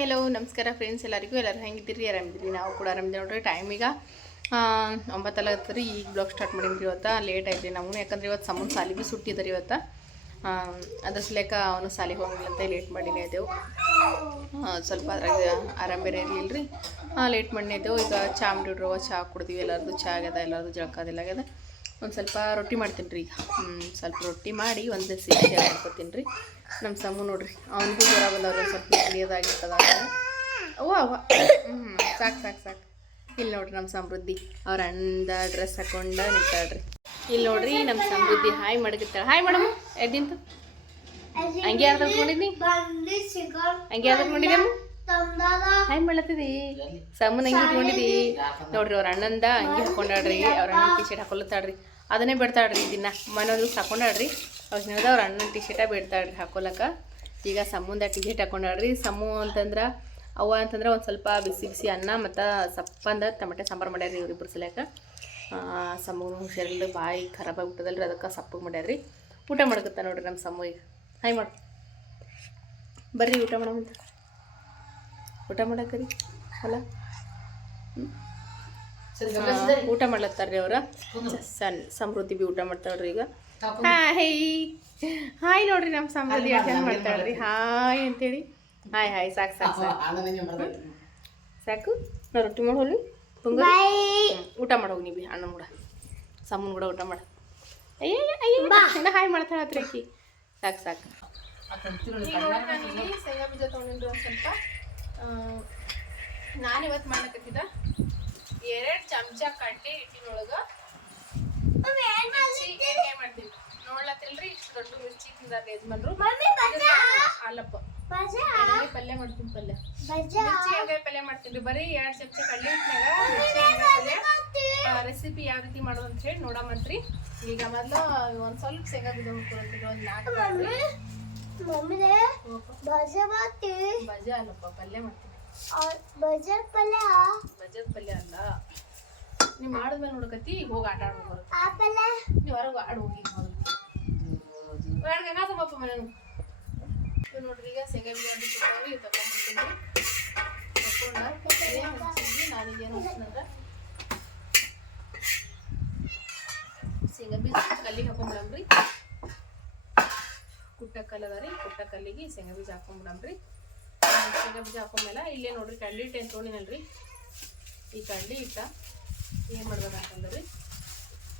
Hi hello ನಮಸ್ಕಾರ friends ಎಲ್ಲರಿಗೂ, ಎಲ್ಲರೂ ಹೆಂಗಿದ್ದೀರಿ? ಆರಾಮಿದ್ದೀರಿ? ನಾವು ಕೂಡ ಆರಾಮಿದ್ದೀವಿ ನೋಡ್ರಿ ಟೈಮ್ ಈಗ ಒಂಬತ್ತಲ್ಲ ರೀ ಈಗ ಬ್ಲಾಗ್ ಸ್ಟಾರ್ಟ್ ಮಾಡಿದ್ರಿ ಇವತ್ತು. ಲೇಟ್ ಆಯ್ತು ನಾವು ಯಾಕಂದ್ರೆ ಇವತ್ತು ಸಮನ್ ಸಾಲಿ ಭೀ ಸುಟ್ಟಿದ್ದಾರೆ ಇವತ್ತು. ಅದ್ರ ಸಲೇಕ ಅವನು ಸಾಲಿಗೆ ಅಂತ ಲೇಟ್ ಮಾಡಿನೇ ಇದ್ದೆವು. ಸ್ವಲ್ಪ ಅದ್ರಾಗ ಆರಾಮ ಬೇರೆ ಇರಲಿಲ್ಲ ರೀ. ಲೇಟ್ ಮಾಡಿನೇ ಇದ್ದೆವು. ಈಗ ಚಾ ಮಾಡಿಡ್ರವ ಚಹಾ ಕುಡ್ದೀವಿ ಎಲ್ಲರದು. ಚಾ ಆಗ್ಯದ, ಎಲ್ಲರದು ಜಳಕ ಆಗ್ಯದ. ಒಂದು ಸ್ವಲ್ಪ ರೊಟ್ಟಿ ಮಾಡ್ತೀನಿ ರೀ ಈಗ ಸ್ವಲ್ಪ ರೊಟ್ಟಿ ಮಾಡಿ ಒಂದು ಸಿಹಿ ಮಾಡ್ಕೊತೀನಿ ರೀ ನಮ್ಮ ಸಮು ನೋಡ್ರಿ, ಅವನಿಗೂ ಜ್ವರ ಬಂದವ್ರಿ, ಸ್ವಲ್ಪ ಹಿಡಿಯೋದಾಗಿರ್ತದ ಅವ ಅವ. ಹ್ಞೂ ಸಾಕು ಸಾಕು ಸಾಕು. ಇಲ್ಲಿ ನೋಡ್ರಿ ನಮ್ಮ ಸಮೃದ್ಧಿ, ಅವ್ರ ಅಂದ ಡ್ರೆಸ್ ಹಾಕೊಂಡ ನಿಂತಾಳ್ರಿ. ಇಲ್ಲಿ ನೋಡ್ರಿ ನಮ್ಮ ಸಮೃದ್ಧಿ ಹಾಯ್ ಮಡಗಿರ್ತಾಳೆ ಹಾಯ್ ಮೇಡಮ್, ಎದ್ದಿಂತು? ಹಂಗೆ ಹಾಕೊಂಡಿದ್ನಿ ಹಂಗೆ ಯಾರ್ದು ಹಾಕೊಂಡಿದ್ದಮ್ಮ ಹಾಯ್ ಮಾಡತ್ತಿದಿ ಸಮನ್ ಹಂಗೆ ಇಟ್ಕೊಂಡಿದಿ. ನೋಡ್ರಿ ಅವ್ರ ಅಣ್ಣಂದ ಹಂಗೆ ಹಾಕೊಂಡಾಡ್ರಿ ಅವ್ರ ಅಣ್ಣನ ಟಿ ಶರ್ಟ್ ಹಾಕೊಲತ್ತಾಡ್ರಿ ಅದನ್ನೇ ಬಿಡ್ತಾಡ್ರಿ ದಿನ. ಮನೆ ದಿವ್ಸ ಹಾಕೊಂಡಾಡ್ರಿ ಅವ್ರ ದಿನದ ಅವ್ರ ಅಣ್ಣನ ಟಿ ಶರ್ಟ ಬಿಡ್ತಾಳ್ರಿ ಹಾಕೊಲಕ್ಕ. ಈಗ ಸಮುಂದ ಟಿ ಶರ್ಟ್ ಹಾಕೊಂಡಾಡ್ರಿ ಸಮು ಅಂತಂದ್ರೆ ಅವ್ವ ಅಂತಂದ್ರೆ ಒಂದು ಸ್ವಲ್ಪ ಬಿಸಿ ಬಿಸಿ ಅನ್ನ ಮತ್ತು ಸಪ್ಪಂದ ಟಮಟೆ ಸಾಂಬಾರು ಮಾಡ್ಯಾರ್ರಿ ಇವ್ರಿಬ್ರು ಸಲಕ ಸಮೂನು ಹುಷಾರಿಲ್ದ ಬಾಯಿ ಖರಾಬ್ ಆಗ್ಬಿಟ್ಟದಲ್ರಿ ಅದಕ್ಕೆ ಸಪ್ಪಗೆ ಮಾಡ್ಯಾರ್ರಿ. ಊಟ ಮಾಡ್ಕತ್ತ ನೋಡ್ರಿ ನಮ್ಮ ಸಮು ಈಗ ಹಾಯ್ ಮಾಡಿ. ಬರ್ರಿ ಊಟ ಮಾಡೋಮಂತ ಊಟ ಮಾಡಕ್ಕರಿ? ಅಲ್ಲ. ಊಟ ಮಾಡ್ಲತ್ತಾರ್ರಿ ಅವ್ರ? ಸಣ್ಣ ಸಮೃದ್ಧಿ ಬಿ ಊಟ ಮಾಡ್ತಾಳ್ರಿ ಈಗ. ಹಾಯ್ ಹಾಯ್ ನೋಡ್ರಿ ನಮ್ಮ ಸಮೃದ್ಧಿ ಅಟೆಂಡ್ ಮಾಡ್ತಾಳ್ರಿ? ಹಾಯ್. ಅಂತೇಳಿ. ಹಾಯ್ ಹಾಯ್ ಸಾಕು ಸಾಕು ಸಾಕು. ಸಾಕು. ನಾ ರೊಟ್ಟಿ ಮಾಡಿ ಹೋಗ್ಲಿ. ತುಂಬ. ಊಟ ಮಾಡೋಗಿ ನೀವು ಅಣ್ಣ ಕೂಡ ಸಮನ್ ಕೂಡ ಊಟ ಮಾಡ. ಅಯ್ಯ ಅಯ್ಯ ಹಾಯ್ ಮಾಡ್ತಾಳತ್ರಿ ಆಕಿ ಸಾಕು ಸಾಕು. ಶೇಂಗಾ ಬೀಜ ಸ್ವಲ್ಪ. ನಾನು ಇವತ್ತು ಮಾಡಕತ್ತಿದ ಎರಡು ಚಮಚ ಕಡ್ಲೆ ಹಿಟ್ಟಿನೊಳಗೆ ಎಣ್ಣೆ ಮಾಡ್ತೀನಿ ನೋಡ್ಲತ್ತಿಲ್ರಿ ಇಷ್ಟು ದೊಡ್ಡ ಮಿರ್ಚಿ ತಿಂದಾರ ಯಜಮಾನ್ರು ಅಲ್ಲಪ್ಪ. ಪಲ್ಯ ಮಾಡ್ತೀನಿ ಪಲ್ಯ. ಮಿರ್ಚಿ ಎಣ್ಣೆ ಪಲ್ಯ ಮಾಡ್ತೀನಿ ಬರೀ ಎರಡು ಚಮಚ ಕಡ್ಲೆ ಹಿಟ್ಟಿನಾಗ ರೆಸಿಪಿ ಯಾವ ರೀತಿ ಮಾಡೋದು ಅಂತ ಹೇಳಿ ನೋಡಮಂತ್ರಿ. ಈಗ ಮೊದಲು ಒಂದು ಸ್ವಲ್ಪ ಶೇಂಗಾ ಬಿದ್ದು ಒಂದು ನಾಲ್ಕು ಬಜೆ ಅಲ್ಲಪ್ಪ ಪಲ್ಯ ಮಾಡ್ತೀನಿ ಬಜೆಟ್ ಪಲ್ಯ ಅಲ್ಲ ನೀವು ಮಾಡಿದ್ಮೇಲೆ ನೋಡಕತ್ತಿ ಹೋಗಿ ಆಟ ಆಡ್ ಹೋಗೋರು ನೀವು ಹೊರಗೆ ಆಡ್ ಹೋಗಿ ಎರಡು ಗಂಗಾ ತುಂಬಪ್ಪ ಮನೆ ಇವ್ ನೋಡ್ರಿ ಈಗ ಶೇಂಗಾ ಬೀಜ ಹೊಡಿ ತಗೊಂಡು ಇದು ತಗೊಂಡ್ಬಿಡ್ತೀನಿ ತಗೊಂಡ ಏನು ಹಚ್ಚಿದ್ವಿ ನಾನೀಗ ಏನು ಹಚ್ಚಿನಂದ್ರೆ ಶೇಂಗಾ ಬೀಜ ಕಲ್ಲಿಗೆ ಹಾಕೊಂಡ್ಬಿಡಮ್ರಿ ಕುಟ್ಟ ಕಲ್ಲು ಅದ ರೀ ಪುಟ್ಟ ಕಲ್ಲಿಗೆ ಶೇಂಗಾ ಬೀಜ ಹಾಕೊಂಡ್ಬಿಡಮ್ರಿ ಶೇಂಗಾ ಬೀಜ ಹಾಕೊಂಡ್ಮೇಲೆ ಇಲ್ಲೇ ನೋಡ್ರಿ ಕಡ್ಲಿ ಹಿಟ್ಟು ಏನು ತೊಗೊಂಡಿನಲ್ರಿ. ಈ ಕಡ್ಲಿ ಹಿಟ್ಟ ಏನು ಮಾಡ್ಬೇಕಂತಂದ್ರೆ ರೀ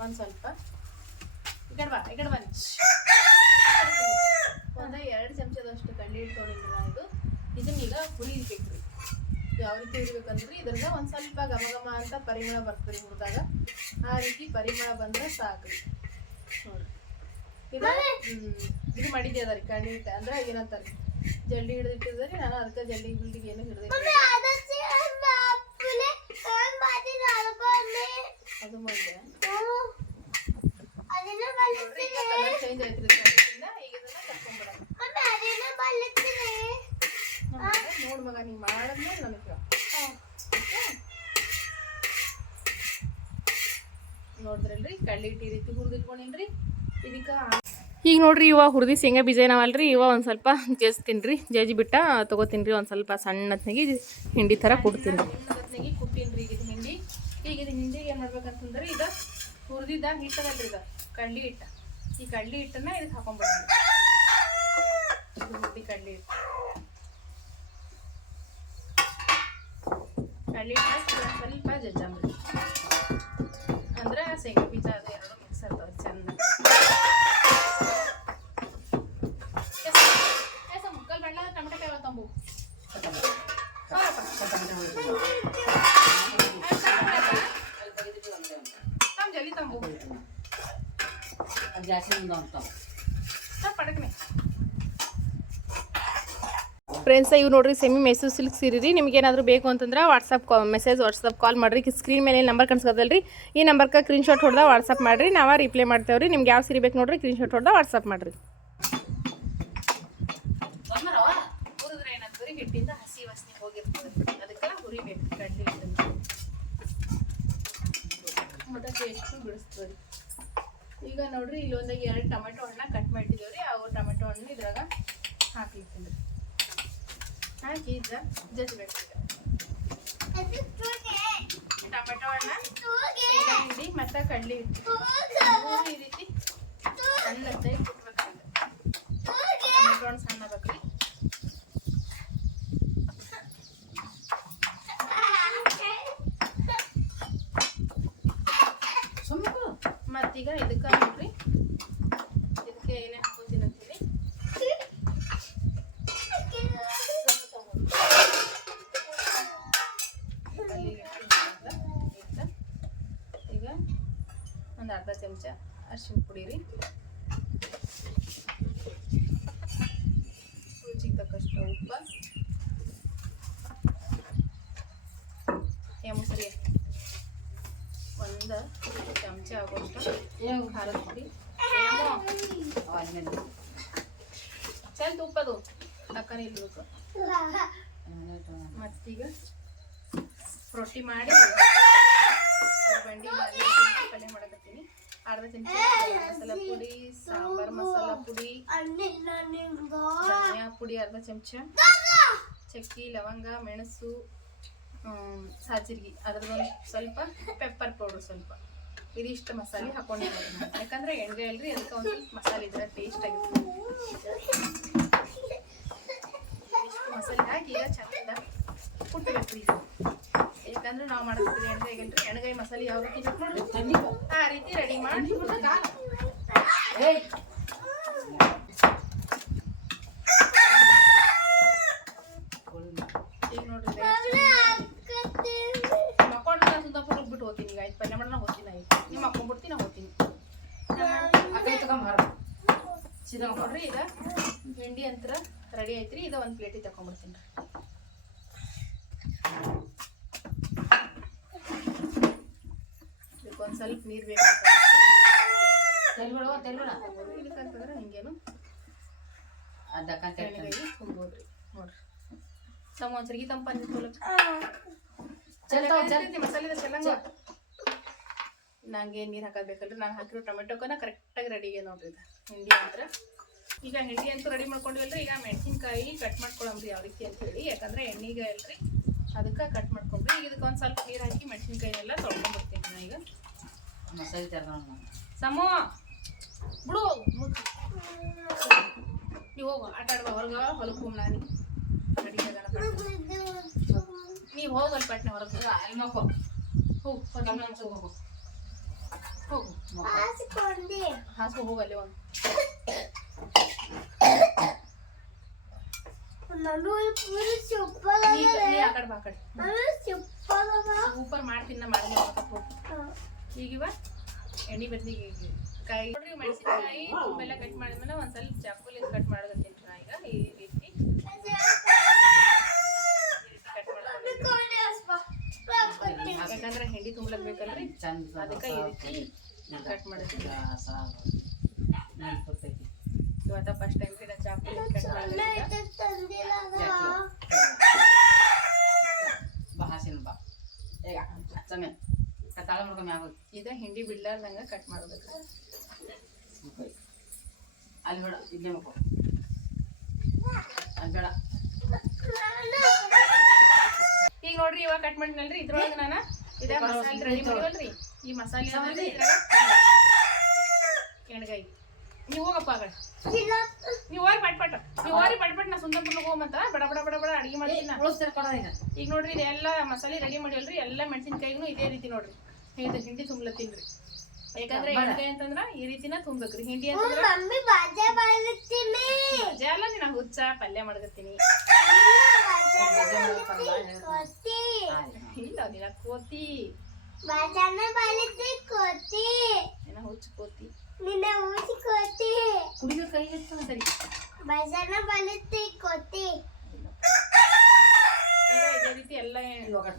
ಒಂದು ಸ್ವಲ್ಪ ಈ ಕಡೆ ಬಾ ಒಂದು ಎರಡು ಚಮಚದಷ್ಟು ಕಡ್ಲಿ ಹಿಟ್ಟು ತೊಗೊಂಡಿನ್ರಿ ನಾ ಇದು. ಇದನ್ನ ಈಗ ಹುರಿಬೇಕ್ರಿ ಯಾವ ರೀತಿ ಹುರಿಬೇಕಂದ್ರೆ? ಇದ್ರಾಗ ಒಂದು ಸ್ವಲ್ಪ ಘಮ ಘಮ ಅಂತ ಪರಿಮಳ ಬರ್ತದೆ ಹುರಿದಾಗ. ಆ ರೀತಿ ಪರಿಮಳ ಬಂದ್ರೆ ಸಾಕು ನೋಡ್ರಿ. ಇದು ಇದು ಮಾಡಿದ್ದೆ ಅದ ರೀ ಕಡ್ಲಿ ಹಿಟ್ಟು ಅಂದ್ರೆ ಏನಂತಾರೆ ಜಲ್ದಿ ಹಿಡಿದಿಟ್ಟಿದ್ರಿ ನಾನು ಅದಕ್ಕೆ ಜಲ್ದಿ ಬಿಲ್ಡಿಗೆ ಏನು ಹಿಡಿದೆ ಅದು ಮಾಡಿದೆ. ಚೇಂಜ್ ಆಯ್ತು ರೀ. ಈಗ ಇದನ್ನ ಕರ್ಕೊಂಡ್ಬಿಡೋಣ. ನೋಡ್ ಮಗ ನೀ ಮಾಡಿದ್ಮೇಲೆ ನನಗೆ. ನೋಡಿದ್ರಲ್ರಿ ಕಳ್ಳಿ ಹಿಟ್ಟು ಈ ರೀತಿ ಹುರಿದಿಟ್ಕೊಂಡಿನ್ರಿ. ಈಗ ನೋಡ್ರಿ, ಇವ ಹುರಿದಿ ಶೇಂಗಾ ಬೀಜ ಏನವಲ್ರಿ ಇವ ಒಂದು ಸ್ವಲ್ಪ ಜಜ್ತೀನಿ ರೀ. ಜಜ್ ಬಿಟ್ಟ, ತೊಗೋತೀನಿ ರೀ, ಒಂದು ಸ್ವಲ್ಪ ಸಣ್ಣತ್ನಾಗಿ ಹಿಂಡಿ ಥರ ಕುಡ್ತೀನಿ ರೀ. ಕುಟ್ತೀನಿ ರೀ ಈಗ ಹಿಂಡಿ. ಈಗ ಇದು ಹಿಂಡಿಗೆ ಏನು ಮಾಡ್ಬೇಕಂತಂದ್ರೆ ಈಗ ಹುರಿದಿದ್ದ ಹಿಟ್ಟದಲ್ರಿ ಇದು ಕಡ್ಲಿ ಹಿಟ್ಟು. ಈ ಕಡ್ಲಿ ಹಿಟ್ಟನ್ನ ಇದಕ್ಕೆ ಹಾಕೊಂಡ್ಬಿಡೋಣ ಇದು ಹುರಿದಿ ಕಡ್ಲಿ ಹಿಟ್ಟು. ಕಡ್ಲಿ ಹಿಟ್ಟು ಸ್ವಲ್ಪ ಜಜ್ಜಂಬ್ರಿ ಅಂದ್ರೆ ಶೇಂಗಾ ಬೀಜ ಅದು ಎರಡು ಮಿಕ್ಸ್ ಆಗ್ತವೆ ಚಂದ ಮುಕ್ಕಲ್ ಬೆಳ್ಳ ಟೊಮೆಟೊ ತಂಬು ತಮ್ಮ ಜಲ್ದಿ ತಂಬು ಪಡಕ್ನೆ ಫ್ರೆಂಡ್ಸ್ ಇವು ನೋಡ್ರಿ ಸೆಮಿ ಮೈಸೂರು ಸಿಲ್ಕ್ ಸೀರೆ ರೀ. ನಿಮ್ಗೆ ಏನಾದರೂ ಬೇಕು ಅಂತಂದ್ರೆ ವಾಟ್ಸಪ್ ಕಾ ಮೆಸೇಜ್ ವಾಟ್ಸಪ್ ಕಾಲ್ ಮಾಡಿರಿ. ಸ್ಕ್ರೀನ್ ಮೇಲೆ ನಂಬರ್ ಕಾಣಿಸ್ಕೊತಲ್ರಿ ಈ ನಂಬರ್ಗೆ ಸ್ಕ್ರೀನ್ ಶಾಟ್ ಹೊಡೆದ ವಾಟ್ಸಪ್ ಮಾಡಿರಿ. ನಾವು ರಿಪ್ಲೈ ಮಾಡ್ತೇವೆ ರೀ ನಿಮ್ಗೆ ಯಾವ ಸೀರೆ ಬೇಕು ನೋಡ್ರಿ ಸ್ಕ್ರೀನ್ ಶಾಟ್ ಹೊಡೆದ ವಾಟ್ಸಪ್ ಮಾಡಿರಿ. ಹುರಿದ್ರೆ ಏನಾಗ್ತದೆ ಹಿಟ್ಟಿಂದ ಹಸಿ ವಾಸನೆ ಹೋಗಿರ್ತದೆ. ಅದಕ್ಕೆ ಬಿಡಿಸ್ತದೆ ಈಗ ನೋಡ್ರಿ ಇಲ್ಲೊಂದು ಎರಡು ಟೊಮೆಟೊ ಹಣ್ಣ ಕಟ್ ಮಾಡಿದ್ದೀವಿ ರೀ ಅವು ಟೊಮೆಟೊ ಹಣ್ಣು ಇದ್ರಾಗ ಹಾಕ್ಲಿಕ್ತೀನಿ ಹಾಕಿ ಈಗ ಜಜ್ಬೇಕು ಟೊಮೆಟೊ ಹಣ್ಣ ಹಿಂಡಿ ಮತ್ತು ಕಡ್ಲಿ ಹಿಟ್ಟು ಈ ರೀತಿ ಸಣ್ಣ ಕುಟ್ಬೇಕಾಗುತ್ತೆ. ಟೊಮೆಟೊ ಹಣ್ಣು ಸಣ್ಣ ಬೇಕ್ರಿ ಸುಮ್ಮನೆ ಮತ್ತೀಗ ಇದಕ್ಕೆ ನೋಡ್ರಿ ಇದಕ್ಕೆ ಏನೇ ಹಾಕೋತೀನಿ ಅಂತೀವಿ ಈಗ ಒಂದು ಅರ್ಧ ಚಮಚ ಅರಿಶಿನ ಪುಡಿ ರೀ. ರುಚಿಗೆ ತಕ್ಕಷ್ಟು ಉಪ್ಪು. ಎಮ್ಮಸರಿ ಒಂದು ಚಮಚ ಆಗೋಷ್ಟು ಖಾರದ ಪುಡಿ. ಚಂದ ಉಪ್ಪದು. ತಕ್ಕನೆ ಇಲ್ಬೇಕು ಮತ್ತೀಗ ರೊಟ್ಟಿ ಮಾಡಿ. ಬಂಡಿ ಮಾಡಿ ಪಲ್ಯ ಮಾಡಕತ್ತೀನಿ. ಅರ್ಧ ಚಮಚ ಮಸಾಲ ಪುಡಿ ಸಾಂಬಾರ್ ಮಸಾಲ ಪುಡಿ. ಧನಿಯಾ ಪುಡಿ ಅರ್ಧ ಚಮಚ. ಚಕ್ಕಿ ಲವಂಗ ಮೆಣಸು ಸಾಜಿರ್ಗಿ. ಅದ್ರದ್ದೊಂದು ಸ್ವಲ್ಪ ಪೆಪ್ಪರ್ ಪೌಡರ್ ಸ್ವಲ್ಪ. ಇದಿಷ್ಟು ಮಸಾಲೆ ಹಾಕೊಂಡಿದ್ದೀನಿ. ಯಾಕಂದ್ರೆ ಎಣ್ಣೆ ಅಲ್ರಿ ಅದಕ್ಕೆ ಒಂದು ಸ್ವಲ್ಪ ಮಸಾಲೆ ಇದ್ರೆ ಟೇಸ್ಟ್ ಆಗಿರ್ತದೆ ಮಸಾಲೆ ಹಾಕಿ ಈಗ ಚಂದ ಕುಟ್ಟಬೇಕು ಯಾಕಂದ್ರೆ ನಾವು ಮಾಡ್ತೀವಿ ಎಣ್ಗಾಯಿಗಲ್ರಿ ಎಣ್ಗಾಯಿ ಮಸಾಲೆ ಯಾವ ರೀತಿ ಆ ರೀತಿ ರೆಡಿ ಮಾಡಿ ಏಯ್ ಈಗ ನೋಡ್ರಿ ಮಕ್ಕೊಂಡು ನಾನು ಸುಂದಪುರ ಬಿಟ್ಟು ಹೋಗ್ತೀನಿ ಈಗ ಆಯ್ತು ಪಲ್ಯ ಮಾಡೋಣ ಹೋಗ್ತೀನಿ ಆಯ್ತು ನೀವು ಮಕ್ಕೊಂಡ್ಬಿಡ್ತೀನಿ ನಾ ಹೋಗ್ತೀನಿ ಆ ಕೈ ತಗೊಂಬಾರ ಸೀದಾ ಈಗ ನೋಡ್ರಿ ಈಗ ಹಿಂಡಿ ಅಂತರ ರೆಡಿ ಐತ್ರಿ ಇದು ಒಂದು ಪ್ಲೇಟಿಗೆ ತಗೊಂಡ್ಬಿಡ್ತೀನಿ ಇದಕ್ಕೆ ಒಂದು ಸ್ವಲ್ಪ ನೀರು ಬೇಕು ತೆಲ್ಬೇಡ ಇದಕ್ಕಂತಂದ್ರೆ ಹಿಂಗೇನು ಸಮ ಎಣ್ಣೆಗಾಯಿ ತುಂಬೋದ್ರಿ ನೋಡ್ರಿ. ತಮ್ಮ ಒಂದ್ಸರಿಗೆ ತಂಪ ಚೆಲ್ತಾವ್ ಚೆಲ್ ಮಸಾಲೆ ಚೆಲ್ಲಂಗ ನಂಗೆ ನೀರು ಹಾಕಬೇಕಲ್ರಿ ಬೇಕಲ್ರಿ ನಾನು ಹಾಕಿರೋ ಟೊಮೆಟೊಕನ ಕರೆಕ್ಟಾಗಿ ರೆಡಿ ಇದೆ ನೋಡ್ರಿ ಇದು. ಹಿಂಡಿ ಅಂದ್ರೆ. ಈಗ ಹಿಂಡಿ ಅಂತೂ ರೆಡಿ ಮಾಡ್ಕೊಂಡಿವಲ್ರಿ ಈಗ ಮೆಣಸಿನ್ಕಾಯಿ ಕಟ್ ಮಾಡ್ಕೊಳಮ್ರಿ ಯಾವ ರೀತಿ ಅಂತ ಹೇಳಿ ಯಾಕಂದ್ರೆ ಎಣ್ಣೆಗೆ ಅಲ್ರಿ. ಅದಕ್ಕೆ ಕಟ್ ಮಾಡ್ಕೊಂಡ್ರಿ ಈಗ ಇದಕ್ಕೆ ಒಂದು ಸ್ವಲ್ಪ ನೀರು ಹಾಕಿ ಮೆಣಸಿನ್ಕಾಯಿನೆಲ್ಲ ತೊಳ್ಕೊಂಡ್ಬರ್ತೀನಿ ನಾ ಈಗ ಮಸಾಲೆ ತಗೊಂಡು ಸಮೋ. ಬಿಡು ಮುಚ್ಚು. ನೀವು ಹೋಗು ಆಟ ಆಡುವ ಹೊರಗೆ ಹೊಲಕ್ಕೆ ಹೋಗ್ ನಾನು ರೆಡಿ ನೀವು ಹೋಗಲ್ ಪಟ್ನೆ ಹೊರಗೆ ಅಲ್ಲಿ ನೋಕೋ ಹೋಗು ಹೋಗು ಹೋಗು ಹಾಸ್ಕೊ ಹೋಗು ಅಲ್ಲಿ ಒಂದು ನೀ ನೀ ಆ ಕಡೆ ಬಾ ಆ ಕಡೆ ಸೂಪರ್ ಮಾಡ್ತೀನಿ ನಾ ಮಾಡಿ ಹೋಗು ಈಗಿವ ಎಣ್ಣೆ ಬದ್ಲಿಗೆ ಕಾಯಿ ನೋಡ್ರಿ ಮೆಣಸಿನಕಾಯಿ, ತುಂಬೆಲ್ಲ ಕಟ್ ಮಾಡಿದ್ಮೇಲೆ ಒಂದು ಸ್ವಲ್ಪ ಚಾಕುಲಿಂದ ಕಟ್ ಮಾಡೋದತ್ತೀನಿ ನಾ ಈಗ? ಈ ರೀತಿ. ಯಾಕಂದ್ರೆ ಹಿಂಡಿ ತುಂಬಲಕ್ ಬೇಕಲ್ರಿ? ಅದಕ್ಕೆ ಈ ರೀತಿ ಕಟ್ ಮಾಡಿದ್ವಿ. ಇವತ್ತ ಫಸ್ಟ್ ಟೈಮ್ ಕೂಡ ಚಾಕುಲಿ ಕಟ್ ಮಾಡಿದ್ರೆ ಬಾ ಈಗ ಸಮಯ ತಾಳ ಮಾಡ್ಕೊಂಡ್ ಆಗೋದು ಹಿಂಡಿ ಬಿಡ್ಲಾರ್ದಂಗ ಕಟ್ ಮಾಡ್ಬೇಕು. ಅಲ್ಲಿ ಬೇಡ ಇಲ್ಲೇ ಮಕ್ಕಳು ಅಲ್ಲಿ ಬೇಡ. ಈಗ ನೋಡ್ರಿ ಇವಾಗ ಕಟ್ ಮಾಡಿದ್ನಲ್ರಿ? ಇದ್ರೊಳಗೆ ನಾನು ಇದೇ ಮಸಾಲೆ ರೆಡಿ ಮಾಡಿವಲ್ರಿ? ಈ ಮಸಾಲೆ ಎಣ್ಗಾಯಿ ನೀವು ಹೋಗಪ್ಪ ಆಗ ನೀವು ಹೋರಿ ಪಟ್ ಪಟ್. ನೀವು ಹೋರಿ ಪಟ್ ಪಟ್ ನಾ ಸುಂದರ್ಪುರ್ಗೆ ಹೋಗಂತ ಬಡ ಬಡ ಬಡ ಬಡ ಅಡಿಗೆ ಮಾಡಿ ಈಗ. ನೋಡ್ರಿ ಇದೆಲ್ಲ ಮಸಾಲೆ ರೆಡಿ ಮಾಡಿವಲ್ರಿ. ಎಲ್ಲ ಮೆಣಸಿನ್ಕಾಯಿಗೂ ಇದೇ ರೀತಿ ನೋಡ್ರಿ. ಇದು ಹಿಂಡಿ ತುಂಬಲತ್ತೀನ್ರಿ ಯಾಕಂದ್ರೆ ಎಣ್ಗಾಯಿ ಅಂತಂದ್ರ ಈ ರೀತಿನ ತುಂಬ್ಬೇಕ್ರಿ. ಹಿಂಡಿ ಅಂತಂದ್ರ ಬಾಜಾ ಅಲ್ಲ ನೀ ನಾ ಹುಚ್ಚ ಪಲ್ಯ ಮಾಡ್ಕತ್ತೀನಿ ಇಲ್ಲ ದಿನ ಕೋತಿ. ಏನ ಹುಚ್ಚ ಕೋತಿ. ನಿನ್ನ ಹುಚ್ಚ ಕೋತಿ. ಕುಡಿಯೋ ಕೈ ಎತ್ತ ಸರಿ? ಬಜಾನ ಬಲುತ್ತಿ ಕೋತಿ. ಈಗ ಇದೇ ರೀತಿ ಎಲ್ಲ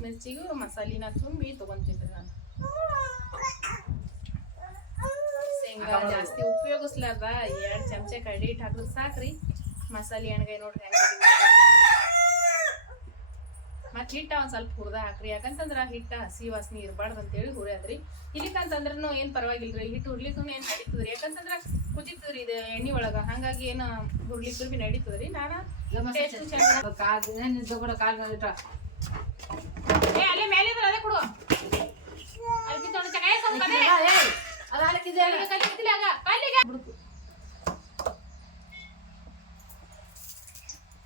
ಮಿರ್ಚಿಗೂ ಮಸಾಲಿನ ತುಂಬಿ ತಗೊಂತಿದ್ರೆ ನಾನು. ಶೇಂಗಾ ಜಾಸ್ತಿ ಉಪಯೋಗಿಸ್ಲಾರ್ದ? ಎರಡು ಚಮಚ ಕಡಿ ಹಿಟ್ಟು ಹಾಕಿದ್ರೆ ಸಾಕ್ರಿ. ಮಸಾಲೆ ಎಣ್ಗಾಯಿ ನೋಡ್ರಿ ಹೆಂಗ್ ಮತ್ತೆ ಹಿಟ್ಟ ಒಂದು ಸ್ವಲ್ಪ ಹುರ್ದ ಹಾಕ್ರಿ. ಯಾಕಂತಂದ್ರೆ ಹಿಟ್ಟ ಹಸಿ ವಾಸನೆ ಇರಬಾರ್ದು ಅಂತೇಳಿ ಹುರಿಯದ್ರಿ. ಇಲ್ಲಿಕಂತಂದ್ರೂ ಏನು ಪರವಾಗಿಲ್ರಿ. ಹಿಟ್ಟು ಹುರ್ಲಿಕ್ಕೂ ಏನು ನಡೀತದ್ರಿ? ಯಾಕಂತಂದ್ರೆ ಕುದಿತದ್ರಿ ಇದು ಎಣ್ಣೆ ಒಳಗ. ಹಾಗಾಗಿ ಏನು ಹುರ್ಲಿಕ್ಕೂ ಭೀ ನಡೀತದ್ರಿ. ನಾನು ಟೇಸ್ಟ್ ಕಾಲು ಇಟ್ಟ. ಏ ಅಲ್ಲೇ ಮೇಲೆ ಅದೇ ಕೊಡು. ಅಲ್ಲಿ ಬಿದ್ದೋಣ ಚಕಾಯ ಸ್ವಲ್ಪ ಅದೇ. ಅದು ಹಾಕಿದೆ ಕಲ್ಲಿಗೆ ಕಲ್ಲಿಗೆ ಬಿದ್ದಿಲ್ಲ ಆಗ. ಕಲ್ಲಿಗೆ.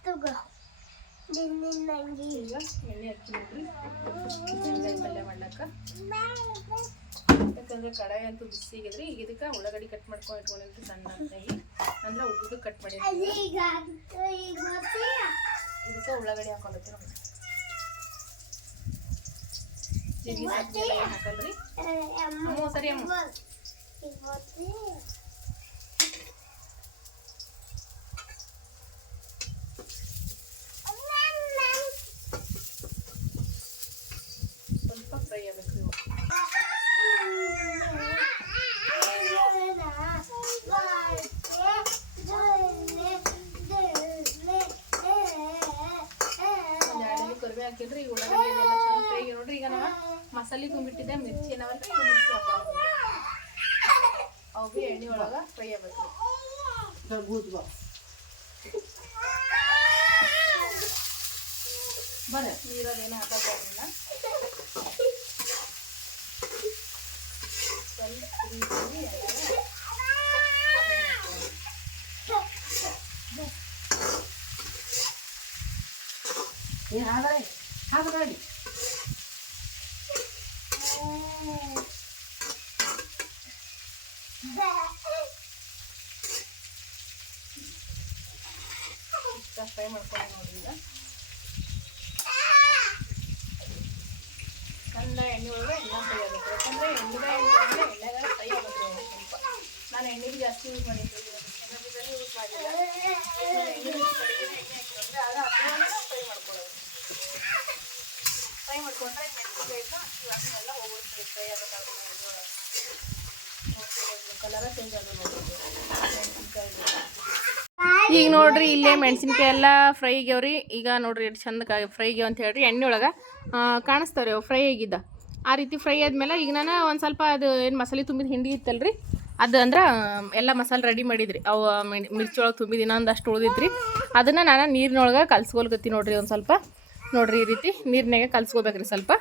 ತಗೋ ನಿನ್ನ ನಂಗೆ ಈಗ ಎಣ್ಣೆ ಹಚ್ಚಿ ನೋಡ್ರಿ ಎಣ್ಗಾಯಿ ಪಲ್ಯ ಮಾಡ್ಲಕ್ಕ ಯಾಕಂದ್ರೆ ಕಡಾಯಿ ಅಂತೂ ಬಿಸಿಗಿದ್ರಿ ಈಗ ಇದಕ್ಕೆ ಉಳ್ಳಾಗಡ್ಡಿ ಕಟ್ ಮಾಡ್ಕೊಂಡು ಇಟ್ಕೊಂಡಿರ್ರಿ ಸಣ್ಣ ಅಂತಾಗಿ ಅಂದ್ರೆ ಉದ್ದುದು ಕಟ್ ಮಾಡಿ ಅದು ಈಗ ಈಗ ಗೊತ್ತಿಲ್ಲ ಇದಕ್ಕೆ ಉಳ್ಳಾಗಡ್ಡಿ ಹಾಕೊಂಡಿರ್ತೀವಿ ನೋಡಿ ಜೀರಿಗೆ ಸಾಸಿವೆ ಎಲ್ಲ ಏನ್ ಹಾಕಲ್ರಿ ಅಮ್ಮ ಅಮ್ಮ ಸರಿ ಅಮ್ಮ ಈಗ ಗೊತ್ತಿಲ್ಲ ಸ್ವಲ್ಪ ಫ್ರೈ ಆಗ್ಬೇಕು ಇವು. ಒಂದ್ ಎರಡು ಎಲೆ ಕರಿಬೇವು ಹಾಕಿದ್ರಿ ಈಗ ಉಳ್ಳಾಗಡ್ಡಿ ಎಲ್ಲ ಚಂದ ಫ್ರೈ ನೋಡ್ರಿ ಈಗ ನಾವು ಮಸಾಲೆ ತುಂಬಿಟ್ಟಿದ್ದೆ ಮಿರ್ಚಿ ಏನವಲ್ರಿ ಇವು ಮಿರ್ಚಿ ಹಾಕೋದು ಅವು ಬಿ ಎಣ್ಣೆ ಒಳಗೆ ಫ್ರೈ ಆಗ್ಬೇಕು ಬೂತ್ ಬಾ ಬರ್ರಿ ನೀರಲ್ಲಿ ಏನು ಹಾಕೋದ್ರಿಂದ ಸ್ವಲ್ಪ ಕುದಿ ಕುದಿ ಎಲ್ಲ ಏನು ಹಾಗಾದ್ರೆ ಹಾಕಬೇಡಿ 抱 पार्द सेल्डॉ्प्वार्स जडीं ಈಗ ನೋಡ್ರಿ, ಇಲ್ಲೇ ಮೆಣಸಿನ್ಕಾಯಿ ಎಲ್ಲ ಫ್ರೈ ಆಗ್ಯಾವ್ರಿ. ಈಗ ನೋಡ್ರಿ, ಎಷ್ಟು ಚಂದ ಫ್ರೈ ಆಗ್ಯಾವ ಅಂತ ಹೇಳ್ರಿ. ಎಣ್ಣೆ ಒಳಗೆ ಕಾಣಿಸ್ತಾವ್ರಿ ಅವು ಫ್ರೈ ಆಗಿದ್ದ. ಆ ರೀತಿ ಫ್ರೈ ಆದ್ಮೇಲೆ ಈಗ ನಾನು ಒಂದು ಸ್ವಲ್ಪ ಅದು ಏನು ಮಸಾಲೆ ತುಂಬಿದ ಹಿಂಡಿ ಇತ್ತಲ್ರಿ? ಅದು ಅಂದ್ರೆ ಎಲ್ಲ ಮಸಾಲೆ ರೆಡಿ ಮಾಡಿದ್ರಿ. ಅವು ಮಿರ್ಚಿ ಒಳಗೆ ತುಂಬಿದ ಇನ್ನೊಂದು ಅಷ್ಟು ಉಳಿದಿತ್ರಿ. ಅದನ್ನು ನಾನು ನೀರಿನೊಳಗೆ ಕಲ್ಸ್ಕೊಲ್ಕತ್ತಿ ನೋಡ್ರಿ ಒಂದು ಸ್ವಲ್ಪ. ನೋಡ್ರಿ ಈ ರೀತಿ ನೀರಿನಾಗೆ ಕಲ್ಸ್ಕೊಬೇಕ್ರಿ ಸ್ವಲ್ಪ.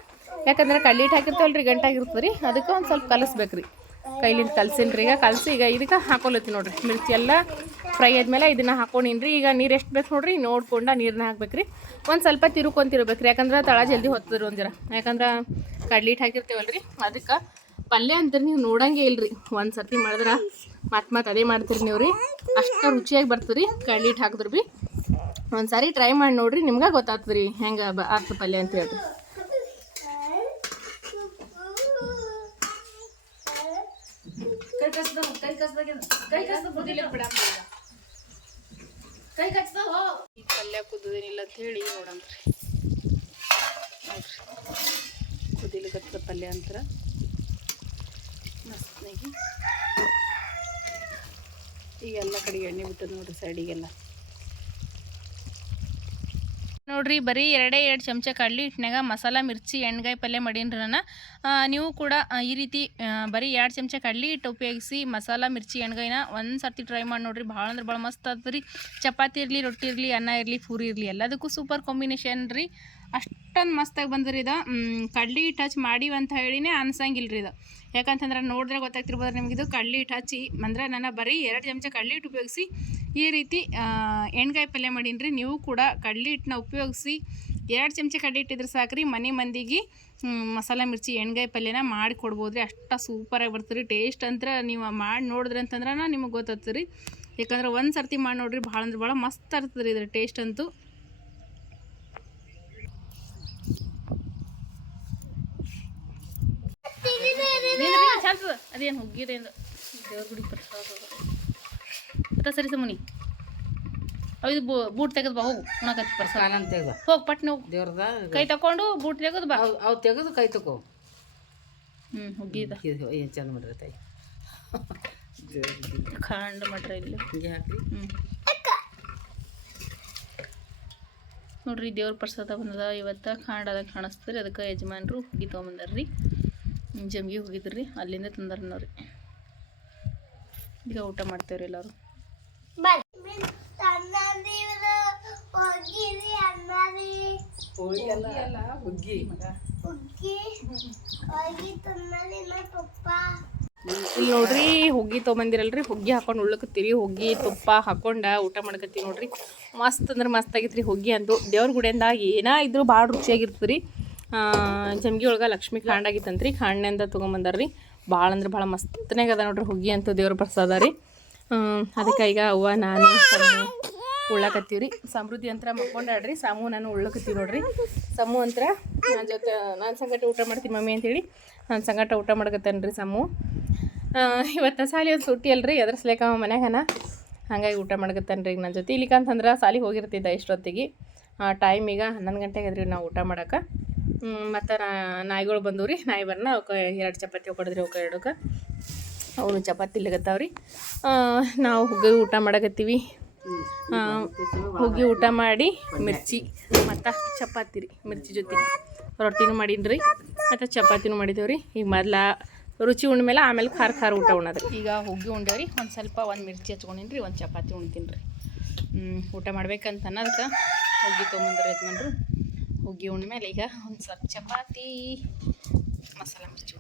ಯಾಕಂದ್ರೆ ಕಳ್ಳಿ ಹಿಟ್ಟು ರೀ ಗಂಟಾಗಿರ್ತದೆ ರೀ ಅದಕ್ಕೆ ಒಂದು ಸ್ವಲ್ಪ ಕಲಿಸ್ಬೇಕ್ರಿ. ಕೈಲಿಂದ ಕಲ್ಸಿನ್ರಿ. ಈಗ ಕಲಸಿ, ಈಗ ಇದಕ್ಕೆ ಹಾಕೊಲತ್ತಿ ನೋಡ್ರಿ. ಮಿರ್ಚಿ ಎಲ್ಲ ಫ್ರೈ ಆದ್ಮೇಲೆ ಇದನ್ನ ಹಾಕೊಂಡಿನ್ರಿ. ಈಗ ನೀರು ಎಷ್ಟು ಬೇಕು ನೋಡ್ರಿ, ನೋಡ್ಕೊಂಡ ನೀರನ್ನ ಹಾಕ್ಬೇಕ್ರಿ. ಒಂದು ಸ್ವಲ್ಪ ತಿರುಕೊಂತಿರ್ಬೇಕ್ರಿ. ಯಾಕಂದ್ರೆ ತಳ ಜಲ್ದಿ ಹೊತ್ತದ್ರಿ ಒಂದಿರ ಯಾಕಂದ್ರೆ ಕಡ್ಲಿ ಹಿಟ್ಟು ಹಾಕಿರ್ತೇವಲ್ರಿ? ಅದಕ್ಕೆ ಪಲ್ಯ ಅಂತೀರಿ ನೀವು ನೋಡಂಗೆ ಇಲ್ರಿ. ಒಂದು ಸರ್ತಿ ಮಾಡಿದ್ರೆ ಮತ್ತೆ ಮತ್ತೆ ಅದೇ ಮಾಡ್ತೀರಿ ನೀವು ರೀ ಅಷ್ಟು ರುಚಿಯಾಗಿ ಬರ್ತದ್ರಿ ಕಡ್ಲಿ ಹಿಟ್ಟು ಹಾಕಿದ್ರು ಬಿ. ಒಂದು ಸಾರಿ ಟ್ರೈ ಮಾಡಿ ನೋಡ್ರಿ ನಿಮ್ಗೆ ಗೊತ್ತಾಗ್ತದ್ರಿ ಹೆಂಗೆ ಬ ಆಗ್ತದೆ ಪಲ್ಯ ಅಂತ ಹೇಳಿ ಈ ಪಲ್ಯ ಕುದ್ದೇನಿಲ್ಲ ಅಂತ ಹೇಳಿ ನೋಡಂತ್ರಿ ನೋಡ್ರಿ ಕುದಿಲಿಕತ್ತ ಪಲ್ಯ ಅಂತರ ಮಸ್ತ್ನಾಗಿ. ಈಗ ಎಲ್ಲ ಕಡೆಗೆ ಎಣ್ಣೆ ಬಿಟ್ಟದ ನೋಡ್ರಿ ಸೈಡಿಗೆಲ್ಲ ನೋಡ್ರಿ, ಬರೀ ಎರಡೇ ಎರಡು ಚಮಚ ಕಡ್ಲಿ ಹಿಟ್ಟಿನಾಗ ಮಸಾಲ, ಮಿರ್ಚಿ, ಎಣ್ಗಾಯಿ ಪಲ್ಯ ಮಾಡೀನಿ ನಾನು ನೀವು ಕೂಡ ಈ ರೀತಿ ಬರೀ ಎರಡು ಚಮಚ ಕಡ್ಲಿ ಹಿಟ್ಟು ಉಪಯೋಗಿಸಿ ಮಸಾಲ, ಮಿರ್ಚಿ, ಎಣ್ಗಾಯಿನ ಒಂದು ಸರ್ತಿ ಟ್ರೈ ಮಾಡಿ ನೋಡ್ರಿ. ಭಾಳ ಅಂದ್ರೆ ಭಾಳ ಮಸ್ತ್ ಆದ್ರಿ ಚಪಾತಿ ಇರಲಿ, ರೊಟ್ಟಿ ಇರಲಿ, ಅನ್ನ ಇರಲಿ, ಪೂರಿ ಇರಲಿ, ಎಲ್ಲದಕ್ಕೂ ಸೂಪರ್ ಕಾಂಬಿನೇಷನ್ ರೀ. ಅಷ್ಟೊಂದು ಮಸ್ತಾಗಿ ಬಂದ್ರಿ ಇದು. ಕಡ್ಲಿ ಹಚ್ಚಿ ಮಾಡೀವಿ ಅಂತ ಹೇಳಿನೇ ಅನ್ಸಂಗಿಲ್ಲ ರೀ ಇದು. ಯಾಕಂತಂದ್ರೆ ನೋಡಿದ್ರೆ ಗೊತ್ತಾಗ್ತಿರ್ಬೋದು ನಿಮ್ಗೆ ಇದು ಕಡ್ಲಿ ಹಿಟ್ಟು ಹಚ್ಚಿ ಅಂದ್ರೆ ನಾನು ಬರೀ ಎರಡು ಚಮಚ ಕಡ್ಲಿ ಹಿಟ್ಟು ಉಪಯೋಗಿಸಿ, ಈ ರೀತಿ ಎಣ್ಗಾಯಿ ಪಲ್ಯ ಮಾಡೀನಿ ನೀವು ಕೂಡ ಕಡ್ಲಿ ಹಿಟ್ಟನ್ನ ಉಪಯೋಗಿಸಿ, ಎರಡು ಚಮಚ ಕಡ್ಲಿ ಹಿಟ್ಟಿದ್ರೆ ಸಾಕ್ರಿ. ಮನೆ ಮಂದಿಗೆ ಮಸಾಲೆ ಮಿರ್ಚಿ, ಎಣ್ಗಾಯಿ ಪಲ್ಯನ ಮಾಡಿ ಕೊಡ್ಬೋದು ರೀ ಅಷ್ಟು ಸೂಪರಾಗಿ ಬರ್ತದೆ ರೀ ಟೇಸ್ಟ್ ಅಂತ ನೀವು ಮಾಡಿ ನೋಡಿದ್ರಿ ಅಂತಂದ್ರೆ ನಿಮಗೆ ಗೊತ್ತಾಗ್ತದೆ ರೀ ಯಾಕಂದ್ರೆ ಒಂದು ಸರ್ತಿ ಮಾಡಿ ನೋಡ್ರಿ, ಭಾಳ ಅಂದ್ರೆ ಭಾಳ ಮಸ್ತ್ ಇರ್ತದೆ ರೀ ಇದ್ರ ಟೇಸ್ಟ್ ಅಂತೂ. ಅದೇನು ಹುಗ್ಗಿದೇನು ದೇವ್ರ ಗುಡಿ ಪ್ರಸಾದ ಅತ್ತ ಸರಿ ಸಮುನಿ. ಅವ್ ಇದು ಬೂಟ್ ತೆಗೆದು ಬಾ ಹೋಗು. ಉಣಕತ್ತಿ ಪ್ರಸಾದ ಅಂತ ತೆಗೆದು. ಹೋಗಿ ಪಟ್ನೆ ಹೋಗು. ದೇವ್ರದ ಕೈ ತಕೊಂಡು ಬೂಟ್ ತೆಗೆದು ಬಾ. ಅವು ತೆಗೆದು ಕೈ ತಕೋ. ಹ್ಞೂ ಹುಗ್ಗಿದ. ಏನು ಚಂದ ಮಾಡ್ರಿ ತಾಯಿ. ಖಂಡ ಮಾಡ್ರಿ ಇಲ್ಲಿ. ಹುಗ್ಗಿ ಹಾಕ್ರಿ. ಹ್ಞೂ ನೋಡ್ರಿ ದೇವ್ರ ಪ್ರಸಾದ ಬಂದದ. ಇವತ್ತು ಕಾಂಡದಾಗ ಕಾಣಿಸ್ತದ್ರಿ. ಅದಕ್ಕೆ ಯಜಮಾನ್ರು ಹುಗ್ಗಿ ತೊಗೊಂಬಂದಾರ್ರಿ. ಜಮ್ಗೆ ಹೋಗಿದ್ರಿ ಅಲ್ಲಿಂದ ತಂದಾರ ಈಗ ಊಟ ಮಾಡ್ತೇವ್ರಿ ಎಲ್ಲರೂ. ಇಲ್ಲಿ ನೋಡ್ರಿ ಹುಗ್ಗಿ ತೊಗೊಂಬಂದಿರಲ್ರಿ. ಹುಗ್ಗಿ ಹಾಕೊಂಡು ಉಳ್ಳಕತ್ತೀರಿ ಹುಗ್ಗಿ ತುಪ್ಪ ಹಾಕೊಂಡ ಊಟ ಮಾಡ್ಕತ್ತೀವಿ ನೋಡ್ರಿ. ಮಸ್ತ್ ಅಂದ್ರೆ ಮಸ್ತ್ ಆಗೈತ್ರಿ ಹುಗ್ಗಿ ಅಂದು. ದೇವ್ರ ಗುಡಿಯಿಂದ ಏನ ಇದ್ರು ಭಾಳ ರುಚಿಯಾಗಿರ್ತದೆ ರೀ ಜಮ್ಗಿ ಒಳಗೆ ಲಕ್ಷ್ಮಿ ಕಾಂಡ್ ಆಗಿತ್ತಂತ್ರಿ. ಕಾಂಡ್ನಿಂದ ತೊಗೊಂಬಂದಾರ್ರಿ. ಭಾಳ ಅಂದ್ರೆ ಭಾಳ ಮಸ್ತನಾಗ ಅದ ನೋಡ್ರಿ ಹುಗ್ಗಿ ಅಂತ ದೇವ್ರ ಪ್ರಸಾದ ರೀ. ಅದಕ್ಕೆ ಈಗ ಅವ್ವ, ನಾನು ಉಳ್ಳಾಕತ್ತೀವಿ ರೀ ಸಮೃದ್ಧಿ ಅಂತ ಮಕ್ಕೊಂಡಾಡ್ರಿ ಸಾಮು, ನಾನು ಉಳ್ಳಕತ್ತೀವಿ ನೋಡ್ರಿ. ಸಮು ಅಂತ ನನ್ನ ಜೊತೆ, ನಾನು ಸಂಗಟ ಊಟ ಮಾಡ್ತೀನಿ ಮಮ್ಮಿ ಅಂತೇಳಿ. ನನ್ನ ಸಂಗಟ ಊಟ ಮಾಡ್ಕತ್ತೇನೆ ರೀ ಸಮು ಇವತ್ತು ಸಾಲಿ ಒಂದು ಸುಟ್ಟಿ ಅಲ್ರಿ. ಎದ್ರ ಸಲೇಕ ಮನ್ಯಾಗನ. ಹಾಗಾಗಿ ಊಟ ಮಾಡ್ಕತ್ತಾನೆ ರೀ ನನ್ನ ಜೊತೆ. ಇಲ್ಲಿಕಂತಂದ್ರೆ ಸಾಲಿಗೆ ಹೋಗಿರ್ತಿದ್ದ ಇಷ್ಟೊತ್ತಿಗೆ. ಟೈಮ್ ಈಗ ಹನ್ನೊಂದು ಗಂಟೆಗೆ ಅದ್ರಿ ನಾವು ಊಟ ಮಾಡಕ್ಕೆ ಮತ್ತು ನಾಯಿಗಳು ಬಂದವು ರೀ, ನಾಯಿ ಬರ್ನ, ಅವಕ್ಕೆ ಎರಡು ಚಪಾತಿ ಕೊಡಿದ್ರಿ ಅವಕ್ಕೆ ಎರಡಕ್ಕೆ. ಅವನು ಚಪಾತಿ ಇಲ್ಲಗತ್ತಾವ ರೀ ನಾವು ಹುಗ್ಗಿ ಊಟ ಮಾಡಕತ್ತೀವಿ. ಹುಗ್ಗಿ ಊಟ ಮಾಡಿ ಮಿರ್ಚಿ, ಮತ್ತು ಚಪಾತಿ ರೀ, ಮಿರ್ಚಿ ಜೊತೆ. ರೊಟ್ಟಿನೂ ಮಾಡೀನಿ ಮತ್ತು ಚಪಾತಿನೂ ಮಾಡಿದ್ದೇವ್ರಿ ಈಗ ಮೊದ್ಲ ರುಚಿ ಉಣ್ಮೇಲೆ ಆಮೇಲೆ ಖಾರ ಖಾರ ಊಟ ಉಣ್ಣದ್ರಿ ಈಗ ಹುಗ್ಗಿ ಉಂಡೇವ್ರಿ ಒಂದು ಸ್ವಲ್ಪ ಒಂದು ಮಿರ್ಚಿ ಹಚ್ಕೊಂಡಿನ್ರಿ ಒಂದು ಚಪಾತಿ ಉಣ್ತೀನಿ ರೀ ಊಟ ಮಾಡ್ಬೇಕಂತ ಅನ್ನೋದಕ್ಕೆ ಹುಗ್ಗಿ ತೊಗೊಂಬಂದ್ರಿ ಯಜಮಾನ್ರು. ಹುಗ್ಗಿ ಉಣ್ಮೇಲೆ ಈಗ ಒಂದು ಸ್ವಲ್ಪ ಚಪಾತಿ ಮಸಾಲ ಮಿರ್ಚಿ